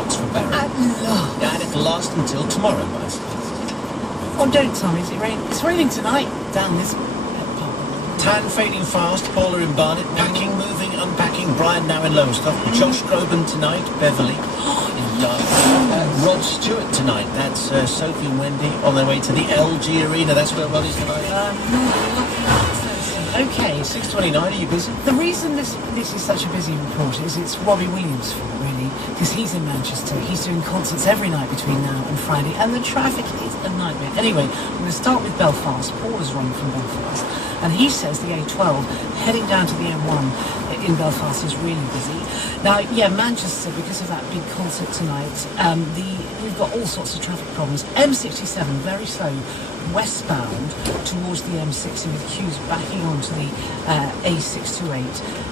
Blackbox from Barry. At last. Yeah, and it'll last until tomorrow, I suppose. Oh, don't tell me, is it raining? It's raining tonight down this part. Tan fading fast, Paula in Barnet, packing, moving, unpacking, Brian now in Lowestoft, Josh Groban tonight, Beverly in Derby, Rod Stewart tonight, that's Sophie and Wendy on their way to the LG Arena, that's where Rod is tonight. Okay. 6:29, are you busy? The reason this is such a busy report is it's Robbie Williams' fault, really, because he's in Manchester. He's doing concerts every night between now and Friday, and the traffic is a nightmare. Anyway, I'm going to start with Belfast. Paul is running from Belfast, and he says the A12 heading down to the M1 in Belfast is really busy. Now, yeah, Manchester, because of that big concert tonight, we've got all sorts of traffic problems. M67, very slow, westbound towards the M60 with queues backing onto the A628.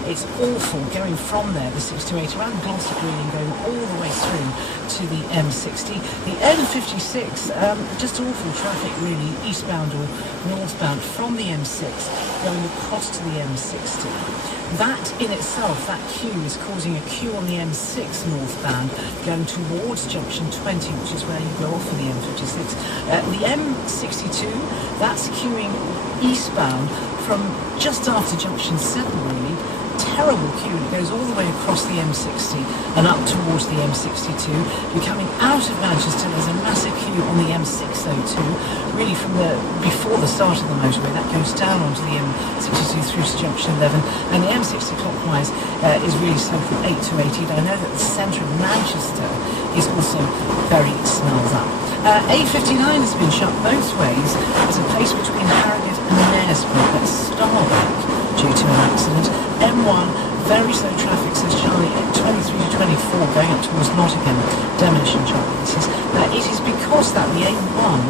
It's awful going from there, the 628, around Gloucester Green and going all the way through to the M60. The M56, just awful traffic really, eastbound or northbound from the M6 going across to the M60. That in itself, that queue is causing a queue on the M6 northbound going towards junction 20, which is where you go off of the M56. The M62, that's queuing eastbound from just after junction 7 really. Terrible queue. It goes all the way across the M60 and up towards the M62. You're coming out of Manchester, there's a massive queue on the M602, really from before the start of the motorway. That goes down onto the M62 through to junction 11, and the M60 clockwise is really slow from 8 to 18. I know that the centre of Manchester is also very snarled up. A59 has been shut both ways. There's a place between Harrogate and Knaresborough at Starbuck due to an accident. M1, very slow traffic, says Charlie, at 23 to 24 going up towards Nottingham. Demolition Charlie says it is because that the A1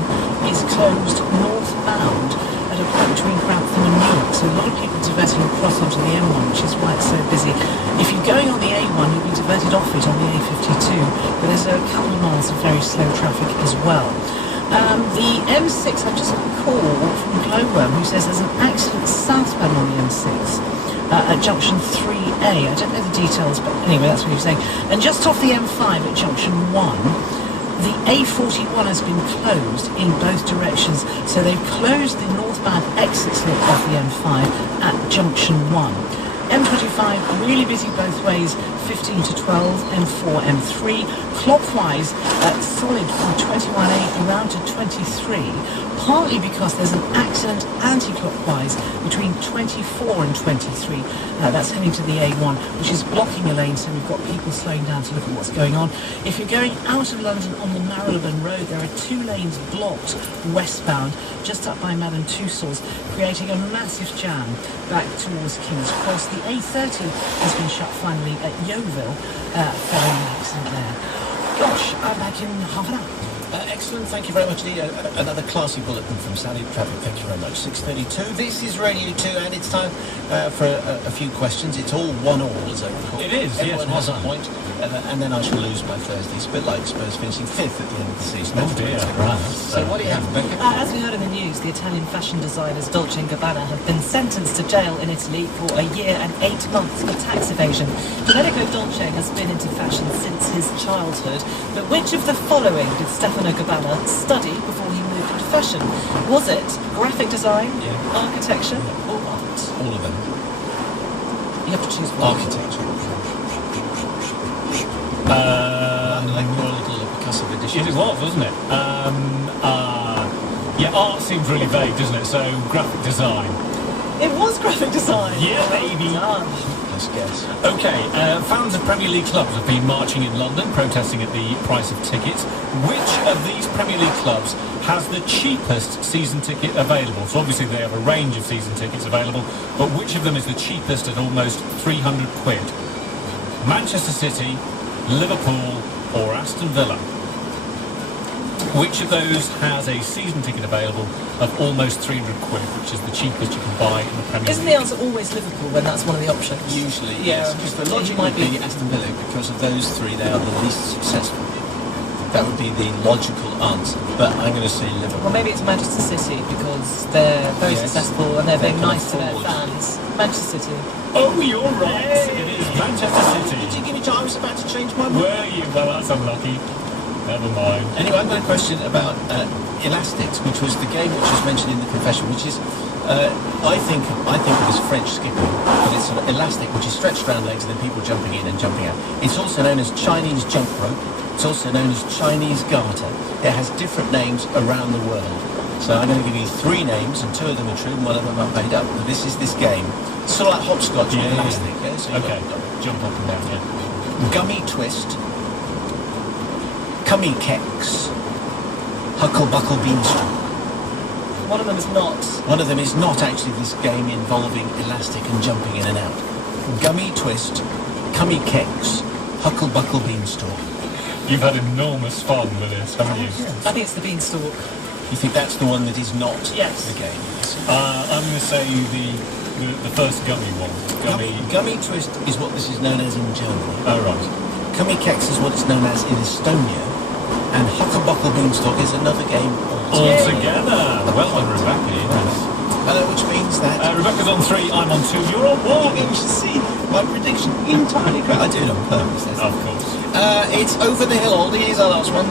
is closed northbound at a point between Grantham and Newark, so a lot of people diverting across onto the M1, which is why it's so busy. If you're going on the A1, you'll be diverted off it on the A52, but there's a couple of miles of very slow traffic as well. The M6, I've just had a call from Glowworm who says there's an accident southbound on the M6 at junction 3A. I don't know the details, but anyway, that's what he was saying. And just off the M5 at junction 1, the A41 has been closed in both directions. So they've closed the northbound exit slip off the M5 at junction 1. M25, really busy both ways, 15 to 12, M4, M3. Clockwise, solid from 21A around to 23, partly because there's an accident anti-clockwise between 24 and 23. That's heading to the A1, which is blocking a lane, so we've got people slowing down to look at what's going on. If you're going out of London on the Marylebone Road, there are 2 lanes blocked westbound, just up by Madame Tussauds, creating a massive jam back towards King's Cross. The A30 has been shut finally at Yeovil following an accident there. Gosh, I'm back in half an hour. Excellent, thank you very much indeed. Another classy bulletin from Sally Traffic, thank you very much. 6:32, this is Radio 2, and it's time for a few questions. It's all 1-all, as I recall. It is, Everyone yes. has a point, and then I shall lose by Thursday. It's a bit like Spurs finishing 5th at the end of the season. Oh dear, right. So what do you have, Rebecca? As we heard in the news, the Italian fashion designers Dolce & Gabbana have been sentenced to jail in Italy for a year and 8 months for tax evasion. Domenico Dolce has been into fashion since his childhood, but which of the following did Stefano Gabbana study before he moved into fashion? Was it graphic design, architecture, or art? All of them. You have to choose one. Architecture. Like more a little percussive edition. It was, wasn't it? Yeah, art seems really vague, doesn't it? So, graphic design. It was graphic design. Yeah, baby. Let's guess. Okay, fans of Premier League clubs have been marching in London, protesting at the price of tickets. Which of these Premier League clubs has the cheapest season ticket available? So obviously they have a range of season tickets available, but which of them is the cheapest at almost 300 quid? Manchester City, Liverpool, or Aston Villa? Which of those has a season ticket available of almost 300 quid, which is the cheapest you can buy in the Premier League? Isn't the answer always Liverpool when that's one of the options? Usually, yes. Because the logic might be Aston Villa, because of those three, they are the least successful. That would be the logical answer. But I'm going to say Liverpool. Well, maybe it's Manchester City because they're very Yes. successful and they're being They can nice to their afford. fans. Manchester City. Oh, you're right. It is Manchester City. Did you give me time? I was about to change my mind. Were you? Well, that's unlucky. Never mind. Anyway, I've got a question about elastics, which was the game which was mentioned in the confession, which is, I think of as French skipping, but it's sort of elastic, which is stretched around legs and then people jumping in and jumping out. It's also known as Chinese jump rope. It's also known as Chinese garter. It has different names around the world. So I'm going to give you 3 names, and 2 of them are true, and 1 of them are made up. But this is this game. It's sort of like hopscotch with elastic. Yeah? So you've Okay. got Jump up and down, yeah. gummy twist, cummy kecks, huckle buckle beanstalk. One of them is not. One of them is not actually this game involving elastic and jumping in and out. Gummy twist, cummy kecks, huckle buckle beanstalk. You've had enormous fun with this, haven't you? I think it's the beanstalk. You think that's the one that is not Yes. the game? I'm going to say the first gummy one. Gummy twist is what this is known as in Germany. Oh, right. Cummy kecks is what it's known as in Estonia. And huckle buckle beanstalk is another game All together. Well done, Rebecca. Yes. which means that... Rebecca's on 3, I'm on 2, you're on 1. You should see my prediction entirely correct. I do it on purpose. Of course. It's over the hill, Aldi. Here's our last one.